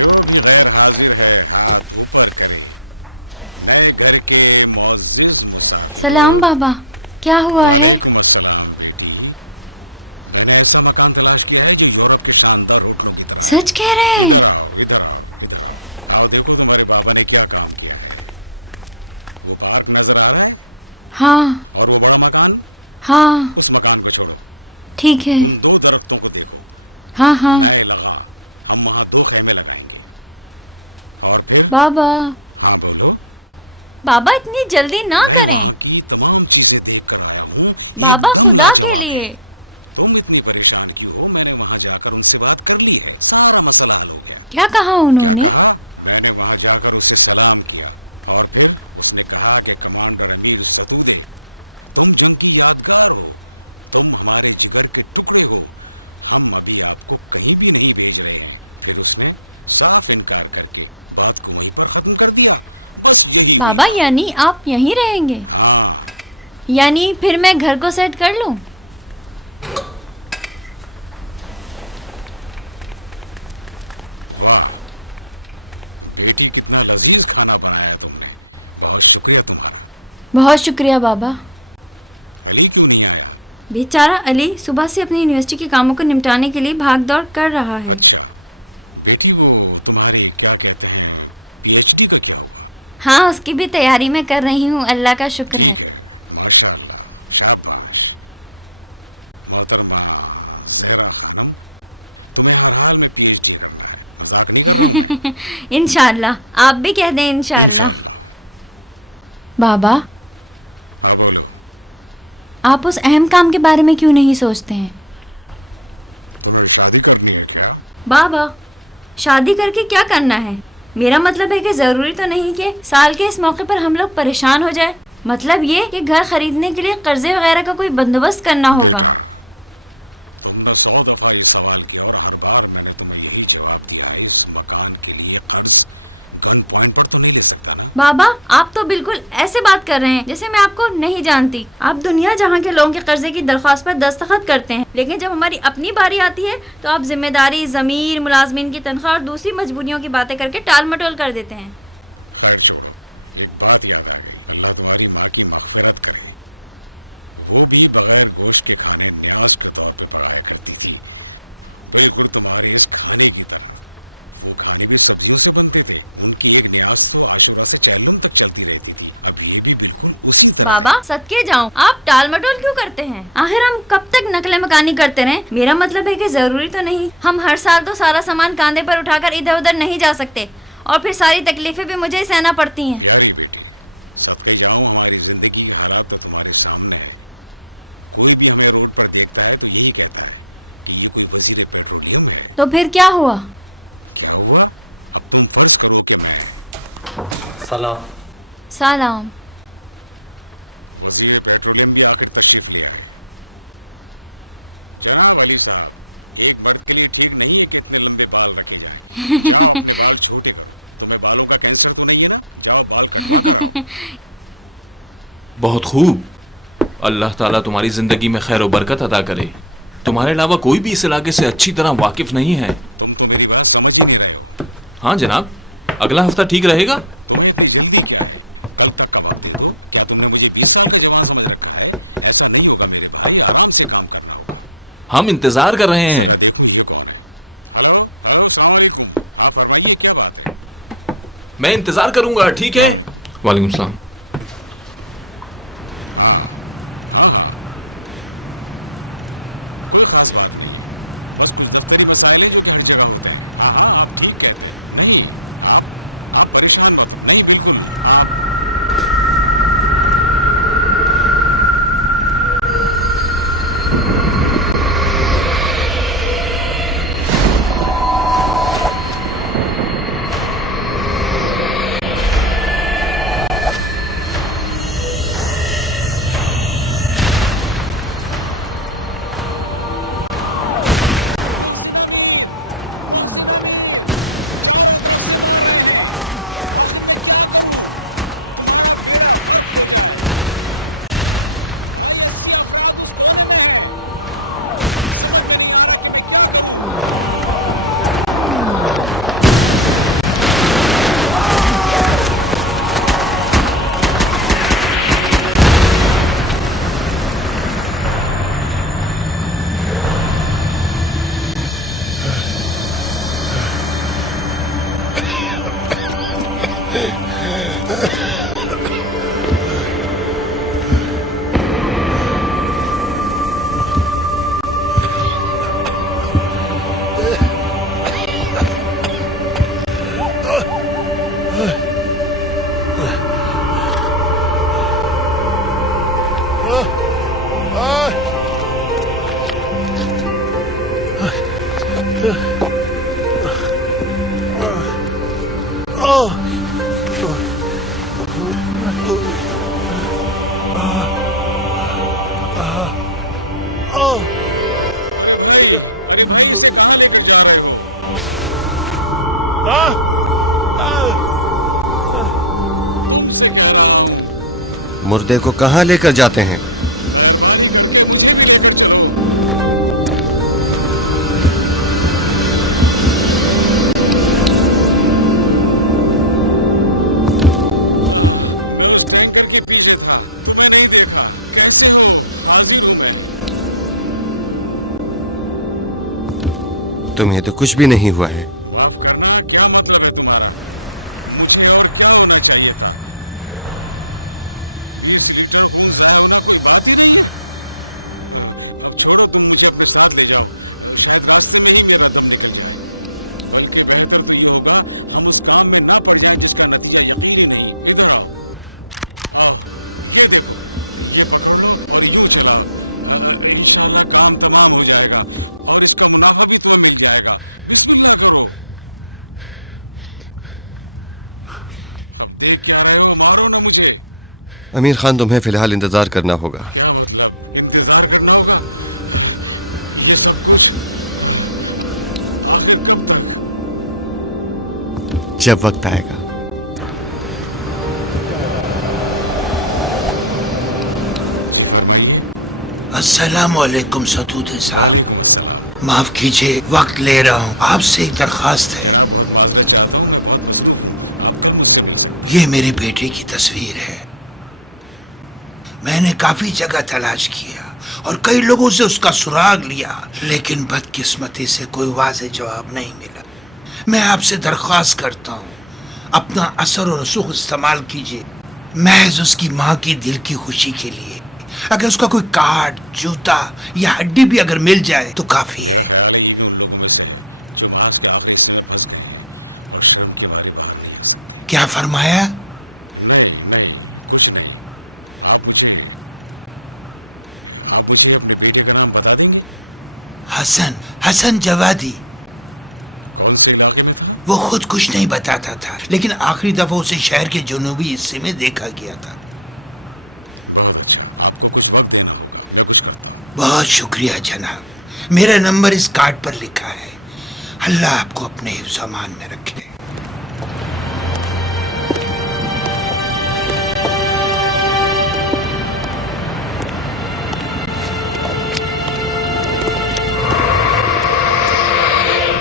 جو بھی غیر حاضر ہے ہاتھ اوپر کرے. نئے گھر کے معزز مسافر. سلام بابا، کیا ہوا ہے؟ وعلیکم السلام بیٹی. میں نے ایسا مکان تلاش کیا ہے جو یورپ کے شاندار ہوٹلوں کی طرح ہے. سچ کہہ رہے ہیں؟ ادھر آؤ ادھر آؤ ادھر آؤ. آؤ دیکھو تمہارے بابا نے کیا کام کیا ہے. وہ پارک نظر آ رہا ہے؟ ہاں. اور وہ بڑا مکان؟ ہاں. اس مکان کو چھوڑو. ٹھیک ہے. ان 2 درختوں کو دیکھو. ہاں ہاں. نئے لگا. ہم وہاں 2 خیمے لگائیں گے. اور پھر؟ بابا. ہاں بولو. بابا اتنی جلدی نہ میں کریں. وہاں کی تمام چیزیں دیکھ کر آیا ہوں. ایک بابا دم خدا لاجواب کے لیے. ہے. تم اتنی پریشان کیوں ہو؟ میں نے وہاں جا کر ان سے بات کر لی ہے. سارا مسئلہ حل ہو گیا. کیا کہا انہوں نے؟ کیا کہا؟ میں نے وہاں جا کر اسے سلام کیا اور پھر اس نے کہا کہ کمانڈر امیر ستودے، تم جنگ کی یادگار ہو، تم ہمارے جگر کے ٹکڑے ہو، ہم ابھی آپ کو کہیں بھی نہیں بھیج رہے ہیں. پھر اس نے صاف انکار کر کے بات کو وہیں پر ختم کر دیا. بس یہی ہوئی بابا. بات. یعنی آپ یہیں رہیں گے؟ ہاں. یعنی پھر میں گھر کو سیٹ کر لوں؟ واہ بیٹی، کتنا لذیذ کھانا بنایا تم نے. بہت شکریہ تمہارا. بہت شکریہ بابا. علی کیوں نہیں آیا؟ بیچارہ علی صبح سے اپنی یونیورسٹی کے کاموں کو نمٹانے کے لیے بھاگ دوڑ کر رہا ہے. اچھا بیٹی، وہ تمہاری کیا کہتے ہیں پی ایچ ڈی کا کیا ہوا؟ ہاں اس کی بھی تیاری میں کر رہی ہوں، اللہ کا شکر. ٹھیک ہے، ماشاء اللہ، شاباش. محترمہ زہرا خانم، تمہیں ہر حال میں پی ایچ ڈی کرنا ہے. مذاق نہیں کر رہا ہوں میں. انشاءاللہ. آپ بھی کہہ دیں انشاءاللہ. انشاءاللہ. بابا ہاں بولو. آپ اس اہم کام کے بارے میں کیوں نہیں سوچتے ہیں؟ تمہیں شادی کرنی ہے کیا؟ بابا شادی کر کے کیا کرنا ہے؟ میرا مطلب ہے کہ ضروری تو نہیں کہ سال کے اس موقع پر ہم لوگ پریشان ہو جائیں. مطلب یہ کہ گھر خریدنے کے لیے قرضے وغیرہ کا کوئی بندوبست کرنا ہوگا. بیٹا تم نے 100 دفعہ یہ سوال کیا اور ہر بار میں نے تمہیں یہی جواب دیا ہے. اس مکان کے لیے قرض گن پوائنٹ پر تو نہیں لے سکتا نا. بابا آپ تو بالکل ایسے بات کر رہے ہیں جیسے میں آپ کو نہیں جانتی. آپ دنیا جہاں کے لوگوں کے قرضے کی درخواست پر دستخط کرتے ہیں، لیکن جب ہماری اپنی باری آتی ہے تو آپ ذمہ داری، ضمیر، ملازمین کی تنخواہ اور دوسری مجبوریوں کی باتیں کر کے ٹال مٹول کر دیتے ہیں. خیر چھوڑو، ایک بات یاد آ گئی. اللہ تمہاری ماں کی مغفرت کرے. وہ بھی بغیر گوشت کے کھانے نیاز کے طور پہ پکایا کرتی تھی، بالکل تمہارے اس کھانے کی طرح. وہ کھانے بھی سبزیوں سے بنتے تھے. ان کی ایک نیاز تو عاشورہ سے چہلم تک چلتی رہتی تھی. اب یہ بھی بالکل اسی طرح ہے. بابا صدقے جاؤں، آپ ٹال مٹول کیوں کرتے ہیں؟ آخر ہم کب تک نقل مکانی کرتے رہیں؟ میرا مطلب ہے کہ ضروری تو نہیں ہم ہر سال تو سارا سامان کاندھے پر اٹھا کر ادھر ادھر نہیں جا سکتے، اور پھر ساری تکلیفیں بھی مجھے ہی سہنا پڑتی ہیں. پیاری بیٹی، صدقے جاؤں، ہماری زندگی کے حالات تو تمہارے سامنے ہے. کوئی بھی ہمیں روڈ پر دیکھتا ہے تو یہی کہتا ہے کہ یہ کوئی وزیر پیٹرولیم ہے. تو پھر کیا ہوا؟ کیا ہوا؟ اب تم فرض کرو کہ میں سلام. وزیر پیٹرولیم بھی آخر تشریف لے آئے. جناب علی صاحب، ایک مرد کے لیے ٹھیک نہیں ہے کہ اتنے لمبے بال رکھے جائیں. جاؤ اپنے بال چھوٹے کرو. تمہیں بالوں کا کینسر تو نہیں ہے نا؟ جاؤ بال کٹوا کر آؤ. بہت خوب. اللہ تعالیٰ تمہاری زندگی میں خیر و برکت عطا کرے. تمہارے علاوہ کوئی بھی اس علاقے سے اچھی طرح واقف نہیں ہے. تم تو میری بات سمجھ ہی نہیں رہے ہو. ہاں جناب، اگلا ہفتہ ٹھیک رہے گا. تمہیں اتنی جلدی کیا ہے؟ کل تک کا وقت دے دو. کیا تم نے مجھے 20 سال کا جوان سمجھ رکھا ہے؟ ایسا نہیں ہوگا میرے بھائی، آرام سے کام کرنا ہوگا. ہم انتظار کر رہے ہیں. ذرا دیکھوں یہ کون ہے. ہلو ہلو، السلام علیکم. ہاں فرمائیے، کیا بات ہے؟ میں انتظار کروں گا. ٹھیک ہے. وعلیکم السلام. ہاں ہاں ہاں، کوئی خاص بات نہیں ہے، بس کچھ دفتری مسائل ہیں جو کہ ہر جگہ ہوتے ہیں. ہاں ہاں، آپ ٹھیک کہتے ہیں. نہیں، آپ پریشان مت. نہیں بالکل، آپ محسن امیر چاروں طرف سے مار رہے ہیں. آخر میں کیا کروں؟ تمہارا بیڑا غرق ہو جائے. بھائی 80 افراد اس کونے میں ہیں. سمجھ میں نہیں آ رہا کہ میں کیا کروں. अरे भाई इसे कहाँ लेकर जा रहे हो? तुमसे कह रहा हूँ। मुर्दे को कहाँ लेकर जाते हैं? मेहरबानी करके मुझे भी लेकर चलो। मैं उस टैंकर के पीछे था, तुम्हें नहीं देखा। कैसे हो? हाजिर हूँ मैं। तुम्हें तो कुछ भी नहीं हुआ है। माफ करना, क्या मतलब है तुम्हारा? मुझे और क्या होना चाहिए था? 20 लीटर खून जाया होना कोई बात ही नहीं है। अब छोड़ो, तुम मुझे अपने साथ ले जाओ। शायद रास्ते में ही मेरा दम निकल जाए। बल्कि बेहतर तो ये होगा हम उस काम में ना पड़ जाएं जिसका नतीजा यकीनी नहीं। इधर आओ। ये देखो, ये पकड़ लो और यूं चलाओ। इंशाल्लाह काम तमाम हो जाएगा और इसका मुनाफा भी तुम्हें मिल जाएगा। बिस्मिल्लाह करो। अब देख क्या रहे हो? मारो ना मुझे। अमीर खान, तुम्हें फिलहाल इंतजार करना होगा। क्या मतलब इंतजार करना होगा? ये सब कुछ आखिर कब तक? जब वक्त आएगा। जी फरमाइए। अस्सलाम वालेकुम सतूदे साहब। वालेकुम अस्सलाम। माफ कीजिए, वक्त ले रहा हूँ। आपसे एक दरखास्त है। जनाब बहुत माजरत चाहता हूँ, मैं बहुत मसरूफ हूँ। आप कल मुझसे मिल सकते हैं। ये मेरे बेटे की तस्वीर है। मैंने काफी जगह तलाश किया और कई लोगों से उसका सुराग लिया, लेकिन बदकिस्मती से कोई वाज़ेह जवाब नहीं मिला। मैं आपसे दरख्वास्त करता हूँ, अपना असर और रसूख इस्तेमाल कीजिए, महज उसकी माँ की दिल की खुशी के लिए। अगर उसका कोई कार्ड, जूता या हड्डी भी अगर मिल जाए तो काफी। मेरा ख्याल है ये भी उन लोगों में से है जो मास के आखिरी हिस्से में फंस गए हैं और शर्म के मारे बाहर नहीं आ सकते। क्या फरमाया? नहीं नहीं, कुछ नहीं। आप मुझे अपने बेटे का नाम बता देंगे? हसन जवादी। कौन से इलाके में था? वो खुद कुछ नहीं बताता था, लेकिन आखिरी दफा उसे शहर के जनूबी हिस्से में देखा गया था। बहुत अच्छा, आपको कुछ वक्त देना होगा, मैं कुछ करता हूँ। बहुत शुक्रिया जनाब। मेरा नंबर इस कार्ड पर लिखा है। अल्लाह आपको अपने हिफ्ज़-ओ-अमान में रखे।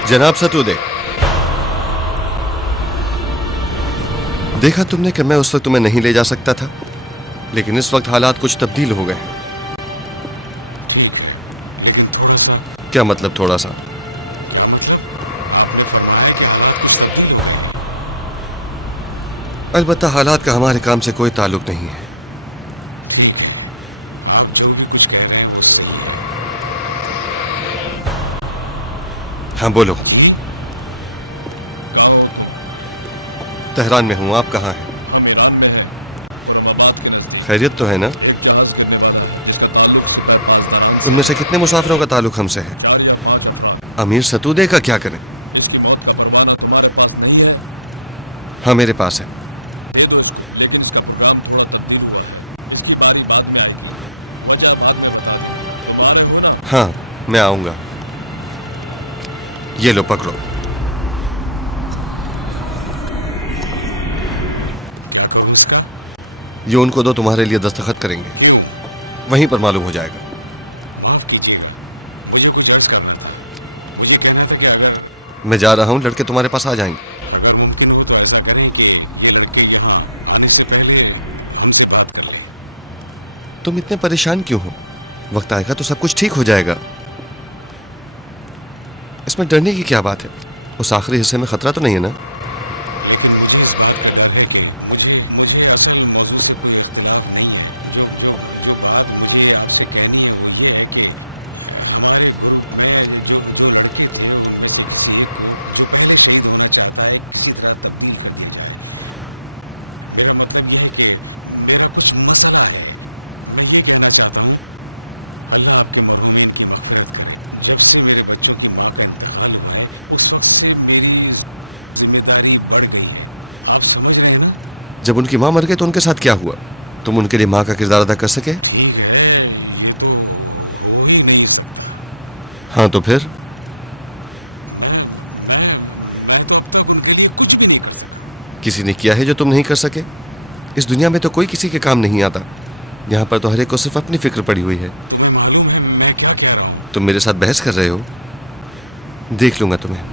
जनाब सतूदे, देखा तुमने कि मैं उस वक्त तुम्हें नहीं ले जा सकता था, लेकिन इस वक्त हालात कुछ तब्दील हो गए। ठीक है, लेकिन थोड़ा सा। क्या मतलब थोड़ा सा? क्या मतलब? आपने फरमाया कि हालात कुछ तब्दील हो गए हैं। अलबत्ता हालात का हमारे काम से कोई ताल्लुक नहीं है। ठीक है, आप जो भी कुछ कह रहे हैं वो सही है। हाँ बोलो। जी? कहाँ हो तुम? तेहरान में हूँ, आप कहाँ हैं? हम ईरान में हैं, खुरमाबाद के नजदीक। खैरियत तो है ना? एक जहाज गिरने वाला है जिसका ताल्लुक सिपाही पासदारान से इनमें है। से कितने मुसाफिरों का ताल्लुक हमसे है? 4 या 5 अफराद। अमीर सतूदे का क्या करें? इसकी मौत का परवाना तुम्हारे पास नहीं है? हाँ मेरे पास है। दे दो इसको, लेकिन इसका प्रोग्राम थोड़ा तब्दील हुआ है। इसकी बारी बाद में आएगी, वजह बाद में बता देंगे। तुम आ रहे हो ना? हाँ मैं आऊंगा। ये लो पकड़ो। क्या करूं इसका? ये उनको दो, तुम्हारे लिए दस्तखत करेंगे। क्यों? वहीं पर मालूम हो जाएगा। माफ कीजिएगा, मुझे कुछ अर्ज करना था। मुझे कहना था कि अगर मैं जा रहा हूँ, लड़के तुम्हारे पास आ जाएंगे। अगर मुमकिन हो तो ऐसा करें कि ये लड़के यहाँ आने से पहले हमसे बात कर ले। तुम इतने परेशान क्यों हो? वक्त आएगा तो सब कुछ ठीक हो जाएगा। इसमें डरने की क्या बात है? उस आखिरी हिस्से में खतरा तो नहीं है ना? लेकिन मुझे इस बात का डर है कि मुझे असल मौजू से कोई इख्तिलाफ नहीं है। जो बात मुझे आपसे कहनी है वो ये है कि हमारे ग्रुप में जो लड़के थे उनमें से किसी एक को जो पहले शहीद होना चाहता है किसी तरह तब्दील कर दिया जाए। मेरा मतलब यह है कि मेरा कुछ मसला है। मैं ये कहना चाहता हूँ, अल्लाह आपके मरहूमीन की मग़फ़िरत करे। जब से मेरे बच्चों की माँ का इंतकाल हुआ है उस वक्त से मेरी जिम्मेदारी बढ़ गई है। आप समझ रहे हैं ना? जब उनकी माँ मर गई तो उनके साथ क्या हुआ? तुम उनके लिए माँ का किरदार अदा कर सके? ठीक है, ये तो हो ही नहीं सकता। हाँ तो फिर? मैं तो अब तक उनके लिए कुछ भी नहीं कर सका। किसी ने किया है जो तुम नहीं कर सके? इस दुनिया में तो कोई किसी के काम नहीं आता। यहाँ पर तो हर एक को सिर्फ अपनी फिक्र पड़ी हुई है। तुम्हें मालूम है मैं क्या कह रहा हूँ? तुम मेरे साथ बहस कर रहे हो? देख लूंगा तुम्हें।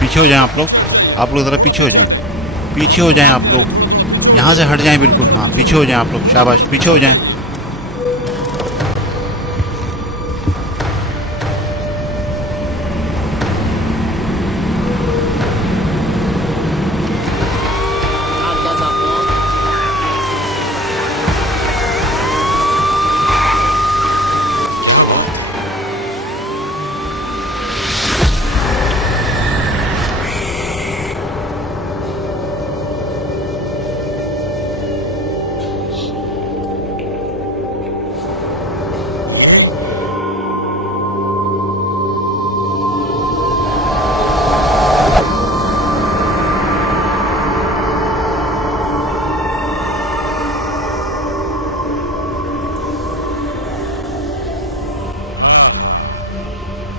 पीछे हो जाएं आप लोग। पीछे हट जाइए। आप लोग जरा थोड़ा पीछे हो पीछे जाएं। हटें। पीछे हो आपको जाएं बात आप नहीं आ रही, लोग। थोड़ा थोड़ा पीछे होइए। यहाँ से हट जाएं थोड़ा बिल्कुल। थोड़ा हाँ, पीछे पीछे हो जाएं आप लोग। थोड़ा शाबाश, थोड़ा पीछे पीछे हो हो जाएं। जाइए। क्या बात है? ये आहा,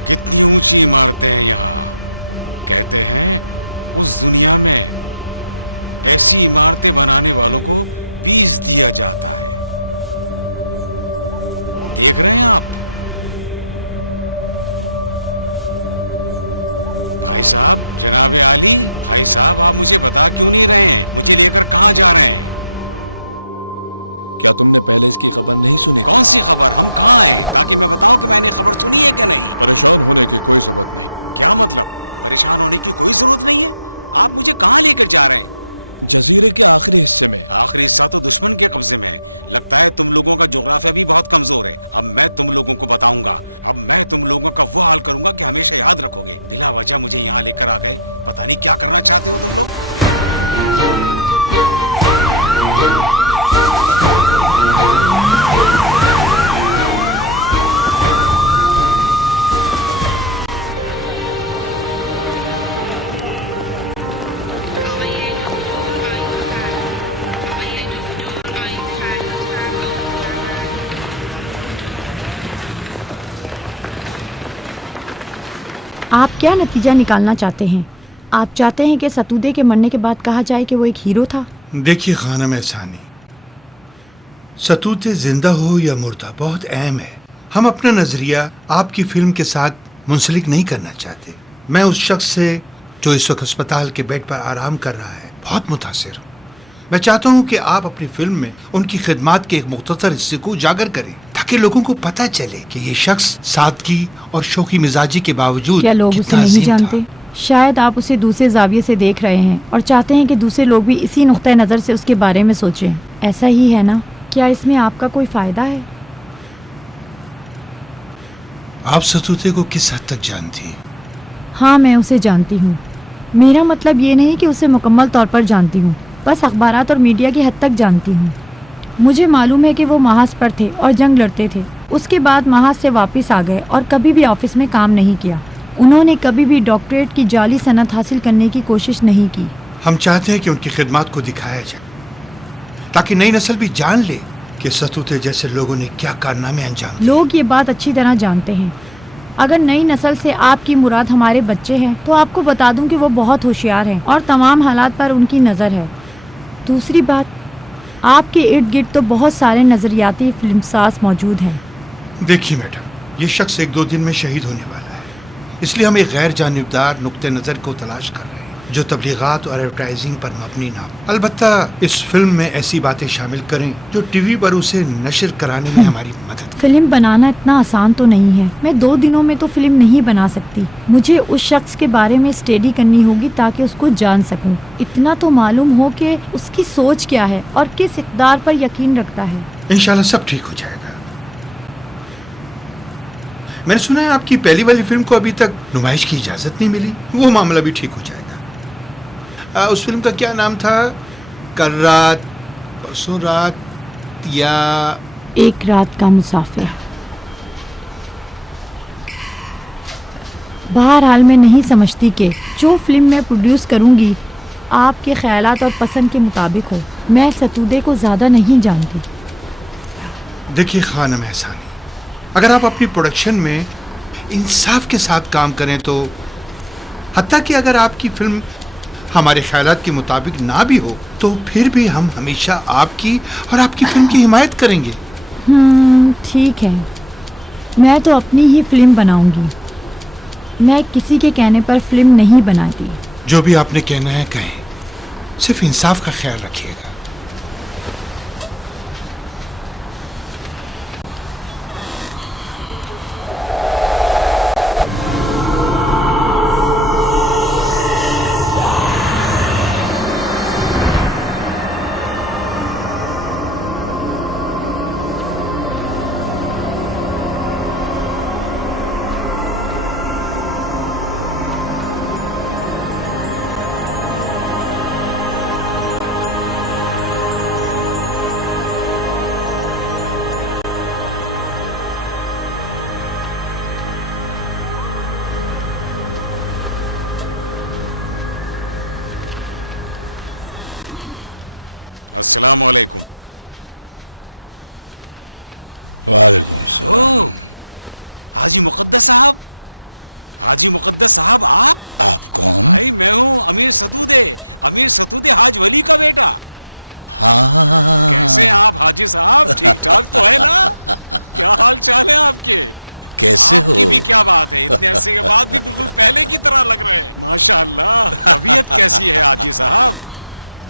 कितनी ऊंची इमारतें हैं यहाँ। कहते हैं उस दुनिया में ऐसी इमारतें बनाने वालों को पीस दिया जाता है। देख रहे हैं आप? भाई साहब, जनाब आली, भाई साहब आप मुझे बता क्यों नहीं रहे हैं? मुझे लेकर कहाँ जा रहे हैं? क्या तुमने पहले इसकी खबर नहीं सुनी? कौन सी खबर? हम कहाँ हैं ताकि मैं बताऊं कि मैंने खबर सुनी है कि नहीं? परेशान होने की कोई जरूरत नहीं। क्या मतलब? परेशान होने की कोई जरूरत नहीं है? आप मुझे कहाँ लेकर जा रहे हैं? जजीरे के आखिरी हिस्से में। आखिरी हिस्सा तो दुश्मन के कब्जे में है। लगता है तुम लोगों का जोग्राफिया भी बहुत कमजोर है। अब मैं तुम लोगों को बताऊंगा। अब मैं तुम लोगों का वो हाल करूंगा कि हमेशा याद रखोगे। बिला वजह मुझे यहाँ लेकर आ गए, पता नहीं क्या करना चाहते हो तुम लोग। आप क्या नतीजा निकालना चाहते हैं? आप चाहते हैं कि सतूदे के मरने के बाद कहा जाए कि वो एक हीरो था? देखिए खानम एहसानी, सतूदे जिंदा हो या मुर्दा बहुत अहम है। हम अपना नजरिया आपकी फिल्म के साथ मुंसलिक नहीं करना चाहते। मैं उस शख्स से जो इस वक्त अस्पताल के बेड पर आराम कर रहा है बहुत मुतासिर हूँ। मैं चाहता हूँ कि आप अपनी फिल्म में उनकी खिदमात के एक मुख्तसर हिस्से को उजागर करें ताकि लोगों को पता चले कि ये शख्स सादगी और शौकी मिजाजी के बावजूद क्या लोग उसे कितना नहीं अजीम जानते? शायद आप उसे दूसरे जाविये से देख रहे हैं और चाहते हैं कि दूसरे लोग भी इसी नुक्ता नज़र से उसके बारे में सोचें। ऐसा ही है ना? क्या इसमें आपका कोई फायदा है? आप सतूदे को किस हद तक जानती हैं? हाँ, मैं उसे जानती हूँ। मेरा मतलब ये नहीं कि उसे मुकम्मल तौर पर जानती हूँ, बस अखबारात और मीडिया की हद तक जानती हूँ। मुझे मालूम है कि वो महाज पर थे और जंग लड़ते थे। उसके बाद महाज से वापस आ गए और कभी भी ऑफिस में काम नहीं किया। उन्होंने कभी भी डॉक्टरेट की जाली सनद हासिल करने की कोशिश नहीं की। हम चाहते हैं कि उनकी खिदमत को दिखाया जाए ताकि नई नस्ल भी जान ले कि सतूदे जैसे लोगों ने क्या कारनामे अंजाम दिए। लोग ये बात अच्छी तरह जानते हैं। अगर नई नस्ल से आपकी मुराद हमारे बच्चे हैं तो आपको बता दूं कि वो बहुत होशियार हैं और तमाम हालात पर उनकी नज़र है। दूसरी बात, आपके इर्द गिर्द तो बहुत सारे नज़रियाती फिल्मसाज मौजूद हैं। देखिए मैडम, ये शख्स 1-2 दिन में शहीद होने वाला है, इसलिए हम एक गैर जानिबदार नुक्ते नज़र को तलाश कर रहे हैं जो तबलीगात और एडवर्टाइजिंग पर मबनी ना हो। अलबत्ता इस फिल्म में ऐसी बातें शामिल करें जो टीवी पर उसे नशर कराने में हमारी मदद करें। फिल्म बनाना इतना आसान तो नहीं है। मैं 2 दिनों में तो फिल्म नहीं बना सकती। मुझे उस शख्स के बारे में स्टडी करनी होगी ताकि उसको जान सकूं। इतना तो मालूम हो कि उसकी सोच क्या है और किस इक़दार पर यकीन रखता है। इंशाल्लाह सब ठीक हो जाएगा। मैंने सुना है आपकी पहली वाली फिल्म को अभी तक नुमाइश की इजाज़त नहीं मिली। वो मामला भी ठीक हो जाएगा। उस फिल्म का क्या नाम था? कल रात, परसों रात या एक रात का मुसाफिर। बहरहाल मैं नहीं समझती कि जो फिल्म मैं प्रोड्यूस करूंगी आपके ख्यालात और पसंद के मुताबिक हो। मैं सतूदे को ज़्यादा नहीं जानती। देखिए खानम एहसानी, अगर आप अपनी प्रोडक्शन में इंसाफ के साथ काम करें तो हत्ता कि अगर आपकी फिल्म हमारे ख्यालात के मुताबिक ना भी हो तो फिर भी हम हमेशा आपकी और आपकी फिल्म की हिमायत करेंगे। ठीक है, मैं तो अपनी ही फिल्म बनाऊंगी। मैं किसी के कहने पर फिल्म नहीं बनाती। जो भी आपने कहना है कहें, सिर्फ इंसाफ का ख्याल रखिएगा। अस्सलाम वालेकुम। वालेकुम अस्सलाम। ओह, हाजी मुकद्दस साहब। हाजी मुकद्दस साहब, आप कौन? भाई मैं हूँ अमीर सतूदे, अमीर सतूदे हाज वली का बेटा। हाँ, कैसे हैं आप हाजी साहब? ठीक ठाक तो है ना? क्या हाल चाल है आपके? कैसे हो? आपकी भी क्या बात है, इतने अरसे के बाद भी बिल्कुल पहले की तरह लग रहे हैं। माशाअल्लाह। तबीयत कैसी है हाजी साहब?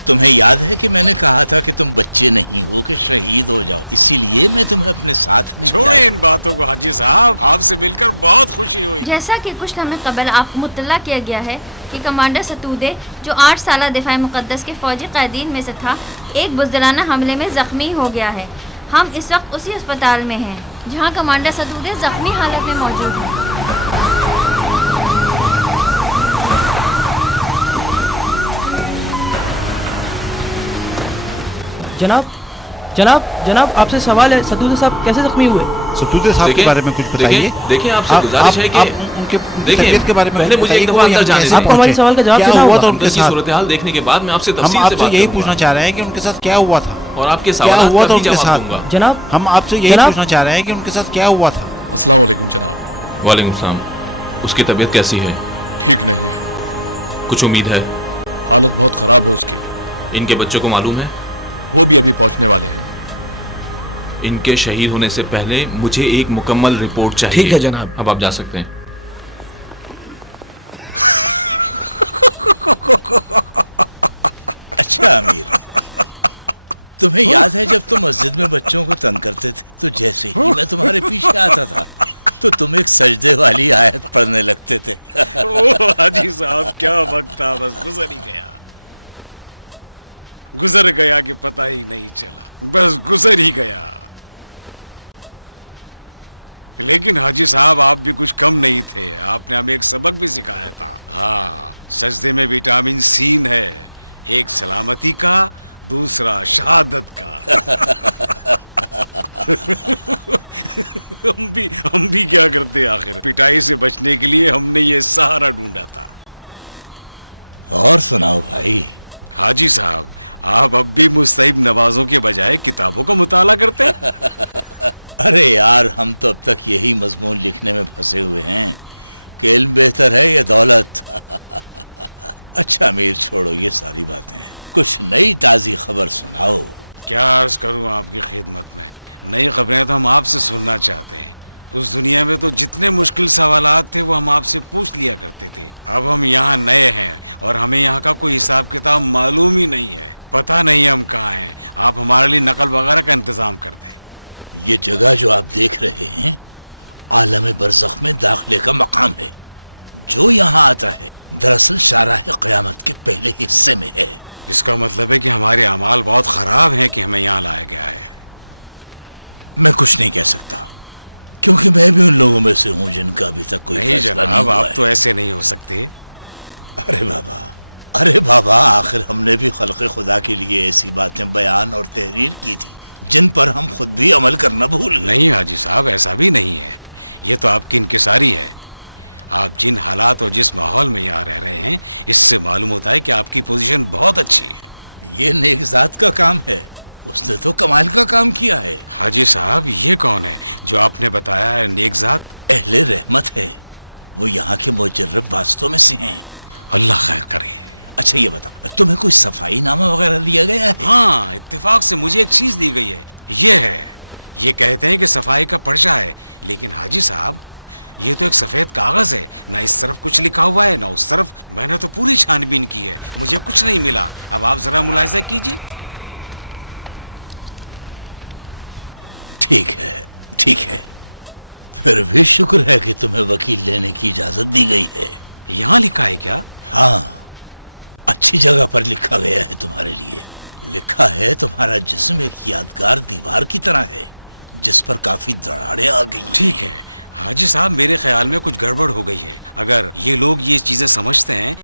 तुम्हें याद है कि मैंने कहा था कि तुम बच्चे नहीं हो कि शहीद हो जाओ, इसीलिए मैं तुम्हें अपने साथ नहीं छोड़े लाया। इन बातों को हाजी साहब, आपसे मिलकर बहुत खुशी हुई। जैसा कि कुछ लम्हे कबल आपको मुत्तला किया गया है कि कमांडर सतूदे जो 8 साल दिफा मुक़द्दस के फौजी कैदीन में से था, एक बुज़दिलाना हमले में ज़ख्मी हो गया है। हम इस वक्त उसी अस्पताल में हैं जहां कमांडर सतूदे ज़ख्मी हालत में मौजूद हैं। जनाब जनाब जनाब आपसे सवाल है, सतूदे साहब कैसे जख्मी हुए? सतूदे साहब के बारे में कुछ बताइए। देखिए आपसे गुजारिश है कि उनके तबीयत के बारे में पहले मुझे एक दफा अंदर जाने दीजिए। आपको हमारे सवाल का जवाब क्या देना हुआ होगा। था उनके साथ? सूरत हाल देखने के बाद मैं आपसे हम तफसील से आपसे बात यही करूंगा। पूछना चाह रहे हैं कि उनके साथ क्या हुआ था, और आपके क्या सवाल हुआ था का भी उनके जवाब साथ? दूंगा। जनाब हम आपसे यही जनाब? पूछना चाह रहे हैं कि उनके साथ क्या हुआ था। अस्सलाम वालेकुम जनाब। वालेकुम सलाम। उसकी तबीयत कैसी है? ठीक नहीं है, कुछ उम्मीद है? हालत बहुत खराब है उसकी। इनके बच्चों को मालूम है? वो भी अभी पहुंचने वाले हैं। इनके शहीद होने से पहले मुझे एक मुकम्मल रिपोर्ट चाहिए। ठीक है जनाब। अब आप जा सकते हैं। अच्छा अमीर, तुम्हें याद है जब तुम मस्जिद में बच्चों को तंग करते थे तो जैसे ही मैं तुम्हारे पीछे आता था तो तुम एक सजदे वाली आयत पढ़ने लगते थे। ओ हाजी साहब, क्या वक्त था, बस गुजर ही गया। गुजर गया कि पता ही नहीं चला, बस गुजर ही गया। लेकिन हाजी साहब आप भी कुछ कम नहीं थे, आपने हमें एक सबक भी सिखाया था। हाँ, सजदे में विटामिन सी है, एक सलामती का, दूसरा शहादत का। हम भी क्या करते आखिर, पिटाई से बचने के लिए हमने ये सहारा ढूंढा था। और सुनाओ भाई। हाजी साहब, आप अब भी मुस्तहिब नवाजों के बजाय किताबों का मुताला करते हैं? अरे यार, हम तो अब तक यही मजमून लिखने में फंसे हुए हैं कि इल्म बेहतर है या दौलत। अच्छा अमीर, छोड़ो ये सारी बातें, कुछ नई ताज़ी खबर सुनाओ। क्या अर्ज करूं आपकी खिदमत में, नई खबरें तो हम आपसे सुनना चाहते हैं। उस दुनिया में तो जितने मुश्किल सवालात थे वो हम आपसे पूछ लिया करते थे। अब हम यहाँ नए हैं और हमें यहाँ का कोई हिसाब किताब मालूम ही नहीं है, पता नहीं हम कहाँ हैं। आप हमारे लिए नकल वगैरह का इंतजाम कर दें। ये जगह जो आप देख रहे हैं आलम बरज़ख में दाखिले का मकाम है। जो यहाँ आता है दरअसल शाराह क़यामत के पहले हिस्से में है। इसका मतलब है कि हमारे अमाल बहुत खराब हैं कि हमें यहाँ लाया गया है। मैं कुछ नहीं कह सकता क्योंकि मैं भी उन लोगों में से हूँ जिनका अभी तक कोई नहीं फैसला नहीं जनाब, हुआ आप है। तो ऐसे नहीं हो सकते। अरे बाबा, आखिर हमने भी खल्क़े खुदा के लिए ऐसी बातें बयान और तहरीर की थी जिन पर हम खुद भी अमल करना भूल गए। नहीं हाजी साहब, ऐसा भी नहीं है। ये तो आपकी इंकिसारी है। आप जिन हालात और जिस माहौल में यहाँ रह रहे हैं, इससे मालूम होता है कि आपकी पोजीशन बहुत अच्छी है। ये नेक ज़ात का काम है, उसने तो कमाल का काम किया है। हाजी साहब, ये कौन है जो आपने बताया है नेक ज़ात? अहले रहमत है, वो यहाँ के मुजर्रब वास्तों में से हैं। अल्लाह खैर करे। अच्छा ये बताओ, तुम्हें कोई सफाई नामा वगैरह दिया गया है? हाँ, इत्तेफाक से मुझे एक चीज दी गई है। ये है, ये कहते हैं कि सफाई का पर्चा है, लेकिन हाजी साहब ये तो एक सफेद कागज है, ना इस तरफ कुछ लिखा हुआ है ना उस तरफ। मैंने तो पूरी छानबीन की है, मुझे कुछ नहीं मिला। अब आप जरा मुलाहिजा कीजिए। ठीक है, फिर भी शुक्र है कि तुम्हें वकील लेने की इजाजत दी गई है। यहाँ लिखा है क्या? हाँ, अच्छी जगह पर लिखा गया है तुम्हारे लिए। लिखा है तुम्हारा जिस्म एक यादगार दीवार की तरह है जिस पर काफी दरारें आ गई। ठीक है हाजी साहब, मेरे ख्याल में कुछ गड़बड़ हो गई है। अगर ये लोग ये चीजें समझते हैं